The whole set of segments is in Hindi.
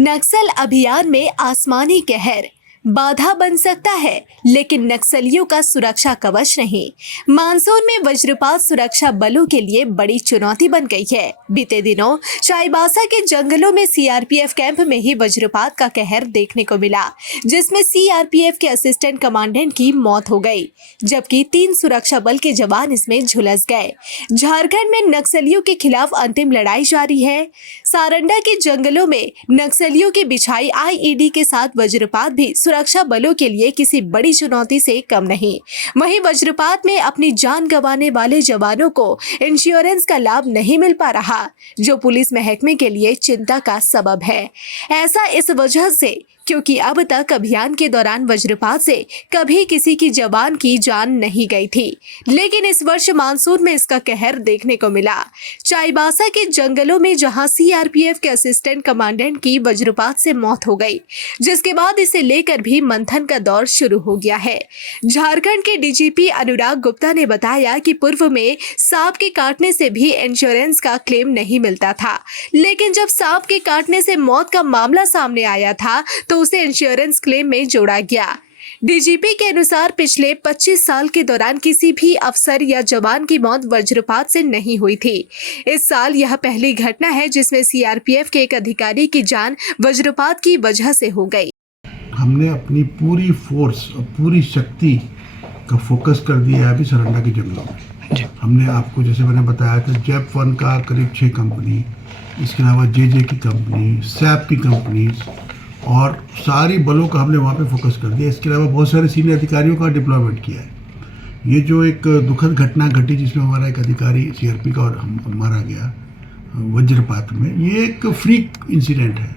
नक्सल अभियान में आसमानी कहर बाधा बन सकता है, लेकिन नक्सलियों का सुरक्षा कवच नहीं। मानसून में वज्रपात सुरक्षा बलों के लिए बड़ी चुनौती बन गई है। बीते दिनों चाईबासा के जंगलों में सीआरपीएफ कैंप में ही वज्रपात का कहर देखने को मिला, जिसमें सीआरपीएफ के असिस्टेंट कमांडेंट की मौत हो गई, जबकि 3 सुरक्षा बल के जवान इसमें झुलस गए। झारखंड में नक्सलियों के खिलाफ अंतिम लड़ाई जारी है। सारंडा के जंगलों में नक्सलियों की बिछाई आईईडी के साथ वज्रपात भी सुरक्षा बलों के लिए किसी बड़ी चुनौती से कम नहीं। वहीं वज्रपात में अपनी जान गंवाने वाले जवानों को इंश्योरेंस का लाभ नहीं मिल पा रहा, जो पुलिस महकमे के लिए चिंता का सबब है। ऐसा इस वजह से क्योंकि अब तक अभियान के दौरान वज्रपात से कभी किसी की जवान की जान नहीं गई थी, लेकिन इस वर्ष मानसून में इसका कहर देखने को मिला। चाईबासा के जंगलों में जहां सीआरपीएफ के असिस्टेंट कमांडेंट की वज्रपात से मौत हो गई, जिसके बाद इसे लेकर भी मंथन का दौर शुरू हो गया है। झारखंड के डीजीपी अनुराग गुप्ता ने बताया कि पूर्व में सांप के काटने से भी इंश्योरेंस का क्लेम नहीं मिलता था, लेकिन जब सांप के काटने से मौत का मामला सामने आया था तो उसे इंश्योरेंस क्लेम में जोड़ा गया। डीजीपी के अनुसार पिछले 25 साल के दौरान किसी भी अफसर या जवान की मौत वज्रपात से नहीं हुई थी। इस साल यह पहली घटना है जिसमें सीआरपीएफ के एक अधिकारी की जान वज्रपात की वजह से हो गई। हमने अपनी पूरी फोर्स और पूरी शक्ति का फोकस कर दिया है अभी सारंडा के जंगलों में। हमने आपको जैसे मैंने बताया था जैप 1 का करीब 6 कंपनी, इसके अलावा जेजे की कंपनी, सैप की कंपनी और सारी बलों का हमने वहाँ पे फोकस कर दिया। इसके अलावा बहुत सारे सीनियर अधिकारियों का डिप्लॉयमेंट किया है। ये जो एक दुखद घटना घटी जिसमें हमारा एक अधिकारी सीआरपी का और हम मारा गया वज्रपात में, ये एक फ्रीक इंसिडेंट है।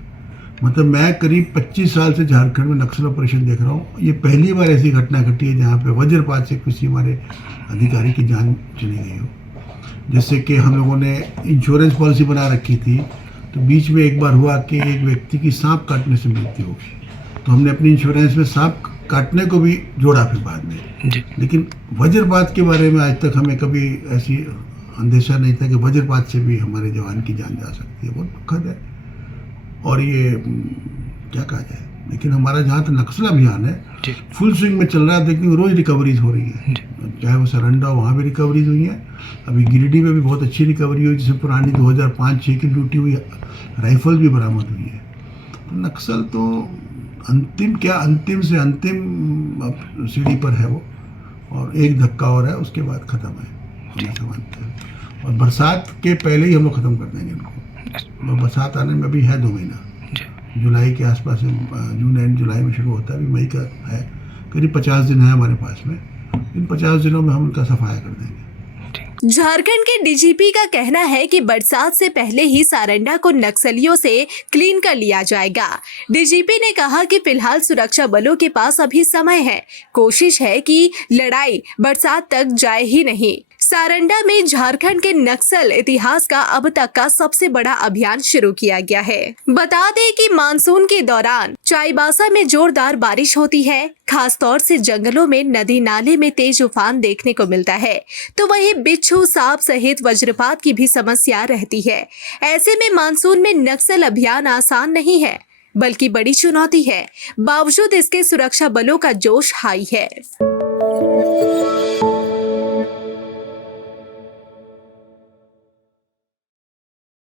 मतलब मैं करीब 25 साल से झारखंड में नक्सल ऑपरेशन देख रहा हूँ। ये पहली बार ऐसी घटना घटी है जहाँ पे वज्रपात से किसी हमारे अधिकारी की जान चली गई हो। जैसे कि हम लोगों ने इंश्योरेंस पॉलिसी बना रखी थी, तो बीच में एक बार हुआ कि एक व्यक्ति की सांप काटने से मृत्यु हो गई, तो हमने अपनी इंश्योरेंस में सांप काटने को भी जोड़ा फिर बाद में। लेकिन वज्रपात के बारे में आज तक हमें कभी ऐसी अंदेशा नहीं था कि वज्रपात से भी हमारे जवान की जान जा सकती है। बहुत दुखद है और ये क्या कहा जाए। लेकिन हमारा जहाँ तक नक्सल अभियान है फुल स्विंग में चल रहा है। देखिए रोज़ रिकवरीज हो रही है, चाहे वो सारंडा हो वहाँ भी रिकवरीज हुई है। अभी गिरिडीह में भी बहुत अच्छी रिकवरी हुई, जिसमें पुरानी 2005-6 की लूटी हुई राइफल भी बरामद हुई है। तो नक्सल तो अंतिम से अंतिम सीढ़ी पर है वो, और एक धक्का और है, उसके बाद ख़त्म है, हम समझते हैं। और बरसात के पहले ही हम लोग ख़त्म कर देंगे इनको। बरसात आने में अभी है 2 महीना, जुलाई के आसपास, जून एंड जुलाई में शुरू होता है। अभी मई का है, करीब 50 दिन है हमारे पास में। इन 50 दिनों में हम उनका सफाया कर देंगे। झारखंड के डीजीपी का कहना है कि बरसात से पहले ही सारंडा को नक्सलियों से क्लीन कर लिया जाएगा। डीजीपी ने कहा कि फिलहाल सुरक्षा बलों के पास अभी समय है, कोशिश है कि लड़ाई बरसात तक जाए ही नहीं। सारंडा में झारखंड के नक्सल इतिहास का अब तक का सबसे बड़ा अभियान शुरू किया गया है। बता दें कि मानसून के दौरान चाईबासा में जोरदार बारिश होती है, खास तौर से जंगलों में नदी नाले में तेज उफान देखने को मिलता है, तो वहीं बिच्छू, सांप सहित वज्रपात की भी समस्या रहती है। ऐसे में मानसून में नक्सल अभियान आसान नहीं है, बल्कि बड़ी चुनौती है। बावजूद इसके सुरक्षा बलों का जोश हाई है।